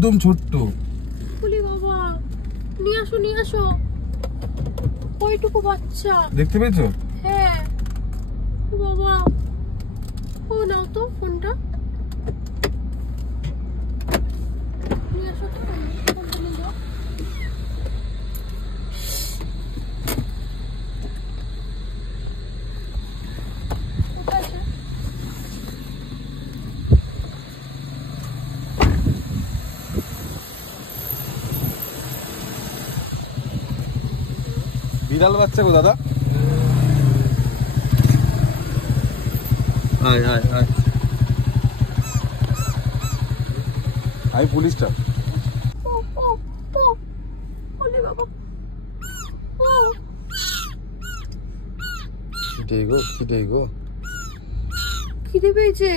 একদম ছোট্ট। বলি বাবা, নিয়ে আসো নিয়ে আসো। ওইটুকু বাচ্চা দেখতে পেয়েছো? হ্যাঁ বাবা। ও নাও তো ফোনটা, নিয়ে আসো তো, ফোনটা নিয়ে যাও। কোথায় আছে? বিড়াল বাচ্চা গো দাদা। আয় আয় আয়। আমি পুলিশটা। ও ও ও, ওরে বাবা। ও খিদে গো খিদে গো। খিদে পেয়েছে।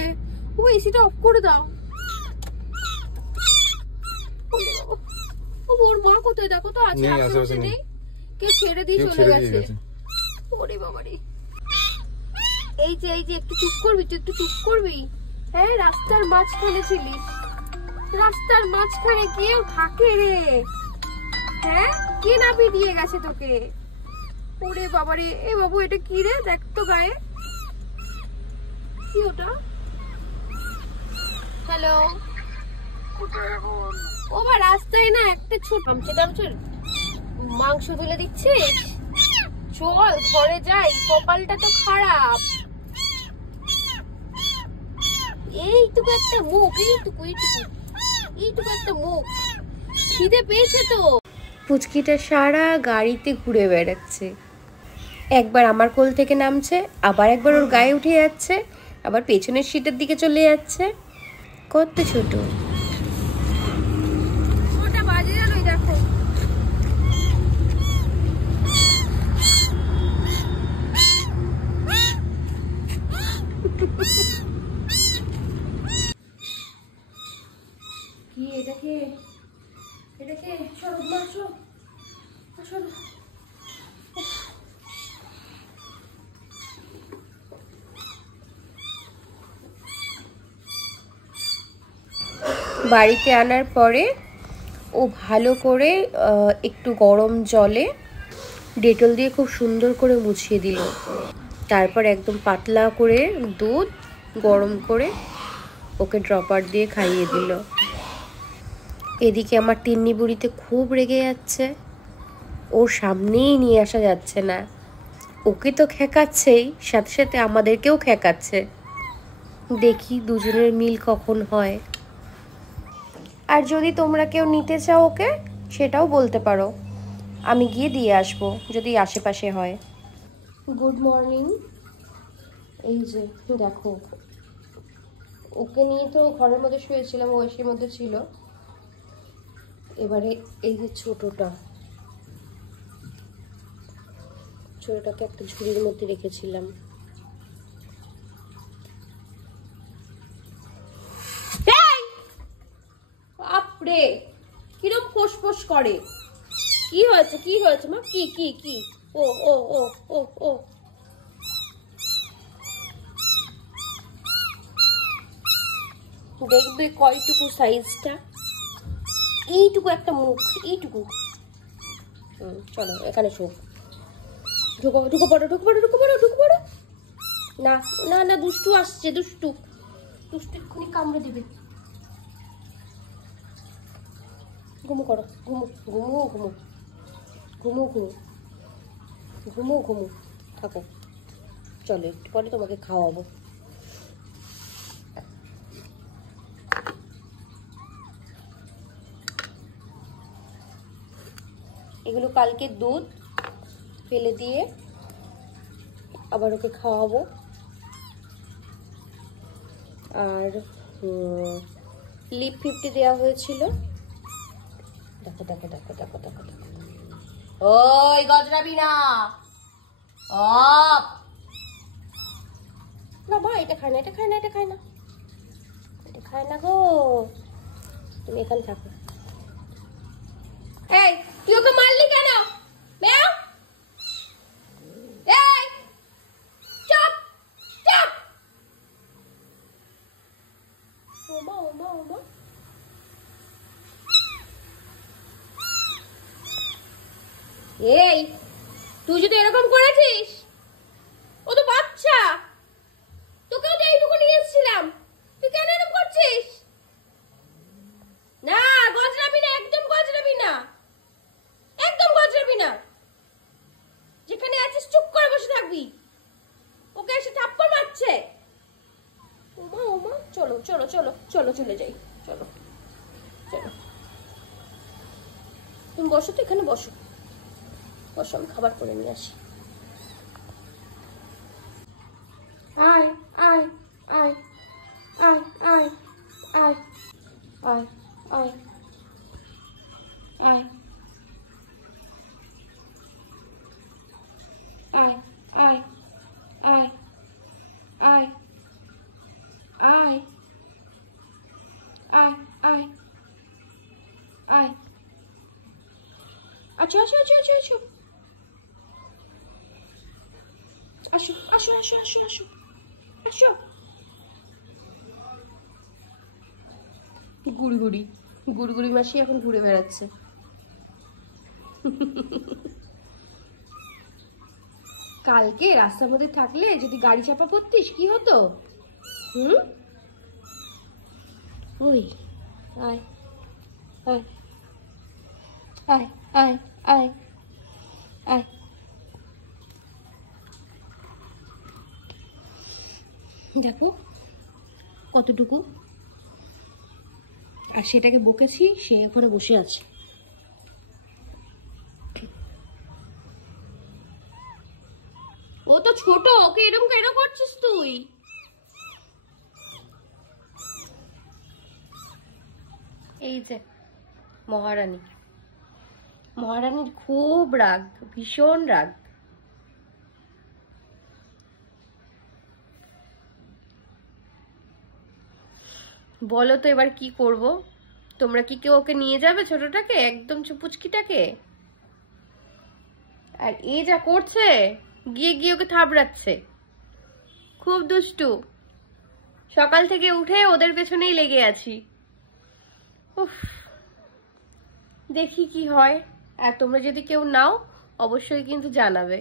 ও এসিটা অফ করে দাও। ওরে বাবা। ও ওর মা কোথায় দেখো তো, আছে নেই, আশেপাশে আশেপাশে নেই? কে ছেড়ে দিয়ে চলে গেছে। ওরে বাবা রে। এই যে একটু চুপ করবি, তুই একটু চুপ করবি। হ্যাঁ রাস্তার মাঝখানে ছিলিস, রাস্তার মাঝখানে কেউ থাকে রে? হ্যাঁ কে নামিয়ে দিয়ে গেছে তোকে? ওরে বাবা রে। এ বাবু এটা কি রে, দেখ তো গায়ে কি ওটা। হ্যালো, ও বা রাস্তায় না একটা ছোট মাংস তুলে দিচ্ছে। চল ঘরে যাই, কপালটা তো খারাপ। এইটুকু একটা মুখ, এইটুকু একটা মুখ। খিদে পেয়েছে তো। পুচকিটা সারা গাড়িতে ঘুরে বেড়াচ্ছে, একবার আমার কোল থেকে নামছে, আবার একবার ওর গায়ে উঠে যাচ্ছে, আবার পেছনের সিটের দিকে চলে যাচ্ছে। কত ছোট। ওটা বাজে জানোই দেখো। কি এটাকে সরব মাসো আসলে। বাড়িতে আনার পরে ও ভালো করে একটু গরম জলে ডেটল দিয়ে খুব সুন্দর করে মুছিয়ে দিল। তারপর একদম পাতলা করে দুধ গরম করে ওকে ড্রপার দিয়ে খাইয়ে দিল। এদিকে আমার তিন্নি বুড়িতে খুব রেগে যাচ্ছে, ওর সামনেই নিয়ে আসা যাচ্ছে না। ওকে তো খেকাচ্ছেই, সাথে সাথে আমাদেরকেও খেকাচ্ছে। দেখি দুজনের মিল কখন হয়। আর যদি তোমরা কেউ নিতে চাও ওকে, সেটাও বলতে পারো, আমি গিয়ে দিয়ে আসবো যদি আশেপাশে হয়। Good morning. এই যে দেখো, ওকে নিয়ে তো ঘরের মধ্যে শুয়েছিলাম, ও এসির মধ্যে ছিল। এবারে এই যে ছোটটাকে একটা ঝুড়ির মধ্যে রেখেছিলাম। আপরে কিরম ফোঁস করে। কি হয়েছে মা? কি ও ও ও ও ও দেখবে কয়টুকু সাইজটা, এইটুকু একটা মুখ, এইটুকু। চলো এখানে শোক। ঢুকো পড়ো। না না না, দুষ্টু আসছে, দুষ্টু এক্ষুনি কামড়ে দেবে। ঘুমু করো, ঘুমু থাকো। চলো একটু পরে তোমাকে খাওয়াবো। এগুলো কালকে দুধ ফেলে দিয়ে আবার ওকে খাওয়াবো। আর লিপ 50 দেওয়া হয়েছিল। দেখো ওই গজরাবি না। না মা, এটা খায় না গো। তুমি এখানে থাকো। এই তুই ওকে মারলি কেন? এই চুপ। ওমা এই তুই যদি এরকম করেছিস, ও তো বাচ্চা, তোকেও তো এইটুকু নিয়ে এসেছিলাম, তুই কেন এরকম করছিস? না, গজরাবি না, একদম গজরাবি না, একদম গজরাবি না। যেখানে আছিস চুপ করে বসে থাকবি। ওকে এসে থাপ্পড় মারছে। ওমা ওমা, চলো চলো চলো চলো, চলে যাই, চলো চলো। তুমি বসো তো, এখানে বসো বসো, আমি খাবার করে নিয়ে আসি। আয় আয় আয় আয় আয় আয় আয় আয় আয় আয় আয় আয় আয় আয় আয় আয় আয়, আচ্ছা আসো আসো আসো আসো আসো আসো আসো আসো আসো আসো। গুড়ি গুড়ি গুড়ি গুড়ি মাসি এখন ঘুরে বেড়াচ্ছে। কালকে রাস্তার মধ্যে থাকলে যদি গাড়ি চাপা পড়তিস কি হতো? হুম, ওই আয় আয় আয় আয় আয় আয়। দেখো কতটুকু, আর সেটাকে বকেছি, সে এখানে বসে আছে। ও তো ছোট, ওকে এরকম কেন করছিস তুই? এই যে মহারানী, মহারানীর খুব রাগ, ভীষণ রাগ। বলো তো এবার কি করব? তোমরা কি কেউ ওকে নিয়ে যাবে, ছোটটাকে, একদম চুপুচকিটাকে? আর এ যা করছে, গিয়ে গিয়ে ওকে থাবড়াচ্ছে, খুব দুষ্টু। সকাল থেকে উঠে ওদের পেছনেই লেগে আছি। উফ, দেখি কি হয়। আর তোমরা যদি কেউ নাও অবশ্যই কিন্তু জানাবে,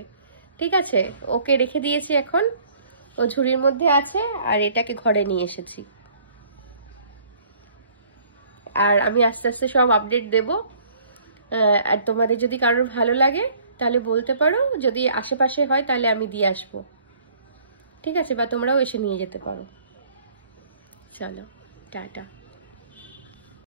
ঠিক আছে? ওকে রেখে দিয়েছি এখন, ও ঝুড়ির মধ্যে আছে, আর এটাকে ঘরে নিয়ে এসেছি। আর আমি আস্তে আস্তে সব আপডেট দেব। আর তোমাদের যদি কারোর ভালো লাগে তাহলে বলতে পারো, যদি আশেপাশে হয় তাহলে আমি দিয়ে আসবো, ঠিক আছে? বা তোমরাও এসে নিয়ে যেতে পারো। চলো, টাটা।